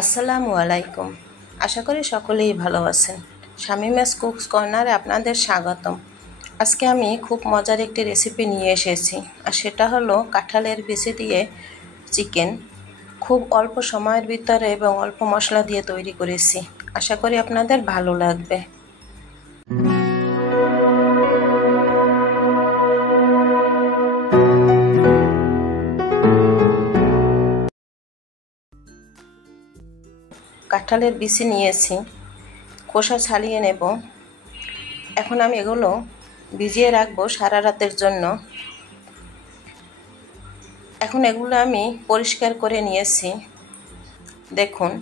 আসসালামু আলাইকুম। আশা করি সকলেই ভালো আছেন। শামিমাস কুকস কর্নারে আপনাদের স্বাগতম। আজকে আমি খুব মজার একটি রেসিপি নিয়ে এসেছি, আর সেটা হলো কাঁঠালের বিচি দিয়ে চিকেন। খুব অল্প সময়ের ভিতরে এবং অল্প মশলা দিয়ে তৈরি করেছি। আশা করি আপনাদের ভালো লাগবে। কাঁঠালের বিচি নিয়েছি, খোসা ছাড়িয়ে নেব। এখন আমি এগুলো ভিজিয়ে রাখবো সারা রাতের জন্য। এখন এগুলো আমি পরিষ্কার করে নিয়েছি। দেখুন,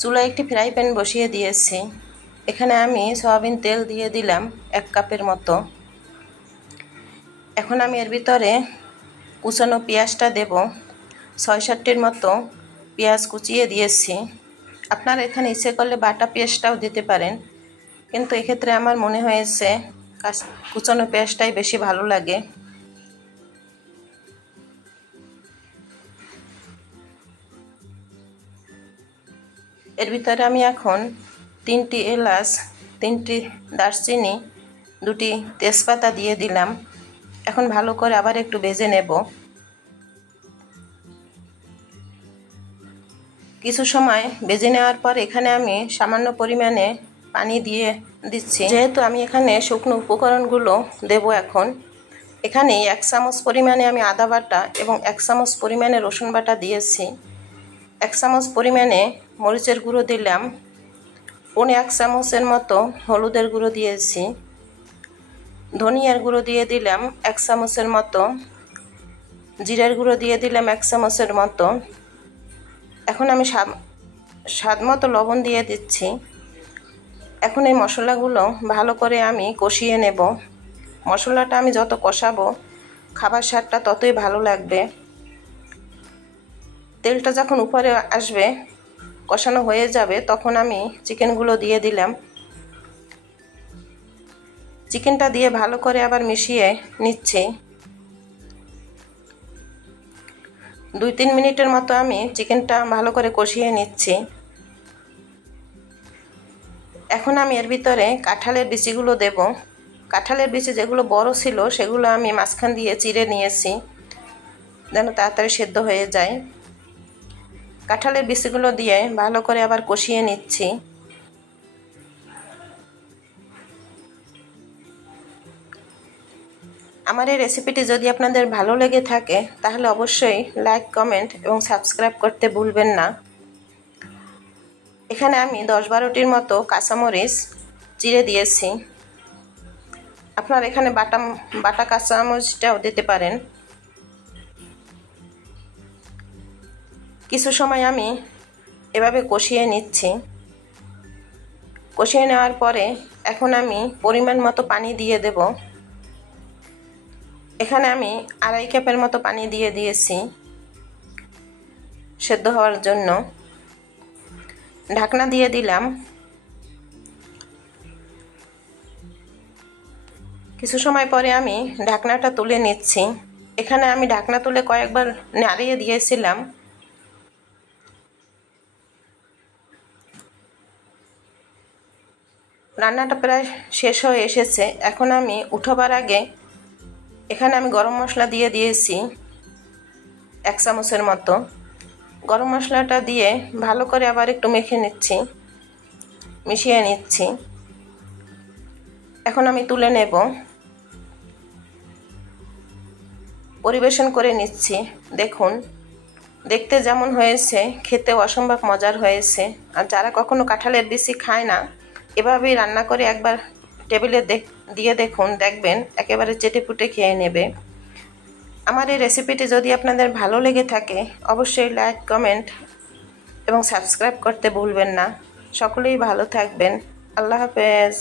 চুলায় একটি ফ্রাই প্যান বসিয়ে দিয়েছি। এখানে আমি সয়াবিন তেল দিয়ে দিলাম 1 কাপের মতো। এখন আমি এর ভিতরে কুচানো পেঁয়াজটা দেব। 6-7টির মতো পেঁয়াজ কুচিয়ে দিয়েছি। আপনারা এখানে ইচ্ছে করলে বাটা পেঁয়াজটাও দিতে পারেন, কিন্তু এক্ষেত্রে আমার মনে হয়েছে কুচানো পেঁয়াজটাই বেশি ভালো লাগে। এর ভিতরে আমি এখন 3টি এলাচ, 3টি দারচিনি, 2টি তেজপাতা দিয়ে দিলাম। এখন ভালো করে আবার একটু ভেজে নেব। কিছু সময় ভেজে নেওয়ার পর এখানে আমি সামান্য পরিমাণে পানি দিয়ে দিচ্ছি, যেহেতু আমি এখানে শুকনো উপকরণগুলো দেব। এখন এখানে 1 চামচ পরিমাণে আমি আদা বাটা এবং 1 চামচ পরিমাণে রসুন বাটা দিয়েছি। 1 চামচ পরিমাণে মরিচের গুঁড়ো দিলাম। 1 চামচের মতো হলুদের গুঁড়ো দিয়েছি। ধনিয়ার গুঁড়ো দিয়ে দিলাম 1 চামচের মতো। জিরার গুঁড়ো দিয়ে দিলাম 1 চামচের মতো। এখন আমি স্বাদ মতো লবণ দিয়ে দিচ্ছি। এখন এই মশলাগুলো ভালো করে আমি কষিয়ে নেব। মশলাটা আমি যত কষাবো খাবার স্বাদটা ততই ভালো লাগবে। তেলটা যখন উপরে আসবে, কষানো হয়ে যাবে, তখন আমি চিকেনগুলো দিয়ে দিলাম। চিকেনটা দিয়ে ভালো করে আবার মিশিয়ে নিচ্ছি। 2-3 মিনিটের মতো আমি চিকেনটা ভালো করে কষিয়ে নিচ্ছি। এখন আমি এর ভিতরে কাঁঠালের বিচিগুলো দেব। কাঁঠালের বিচি যেগুলো বড় ছিল সেগুলো আমি মাঝখান দিয়ে চিড়ে নিয়েছি, যেন তাড়াতাড়ি সেদ্ধ হয়ে যায়। কাঁঠালের বিচিগুলো দিয়ে ভালো করে আবার কষিয়ে নিচ্ছি। আমার এই রেসিপিটি যদি আপনাদের ভালো লেগে থাকে তাহলে অবশ্যই লাইক, কমেন্ট এবং সাবস্ক্রাইব করতে ভুলবেন না। এখানে আমি 10-12টির মতো কাঁচামরিচ চিড়ে দিয়েছি। আপনারা এখানে বাটা কাঁচামরিচটাও দিতে পারেন। কিছু সময় আমি এভাবে কষিয়ে নিচ্ছি। কষিয়ে নেওয়ার পরে এখন আমি পরিমাণ মতো পানি দিয়ে দেব। এখানে আমি 2.5 কাপের মতো পানি দিয়ে দিয়েছি সেদ্ধ হওয়ার জন্য। ঢাকনা দিয়ে দিলাম। কিছু সময় পরে আমি ঢাকনাটা তুলে নিচ্ছি। এখানে আমি ঢাকনা তুলে কয়েকবার নাড়িয়ে দিয়েছিলাম। রান্নাটা প্রায় শেষ হয়ে এসেছে। এখন আমি উঠাবার আগে এখানে আমি গরম মশলা দিয়ে দিয়েছি 1 চামচের মতো। গরম মশলাটা দিয়ে ভালো করে আবার একটু মিশিয়ে নিচ্ছি। এখন আমি তুলে নেব, পরিবেশন করে নিচ্ছি। দেখুন, দেখতে যেমন হয়েছে খেতে অসম্ভব মজার হয়েছে। আর যারা কখনো কাঁঠালের বিচি খায় না, এভাবেই রান্না করে একবার টেবিলে দিয়ে দেখুন, দেখবেন একেবারে চেটেপুটে খেয়ে নেবে। আমার এই রেসিপিটি যদি আপনাদের ভালো লেগে থাকে অবশ্যই লাইক, কমেন্ট এবং সাবস্ক্রাইব করতে ভুলবেন না। সকলেই ভালো থাকবেন। আল্লাহ হাফেজ।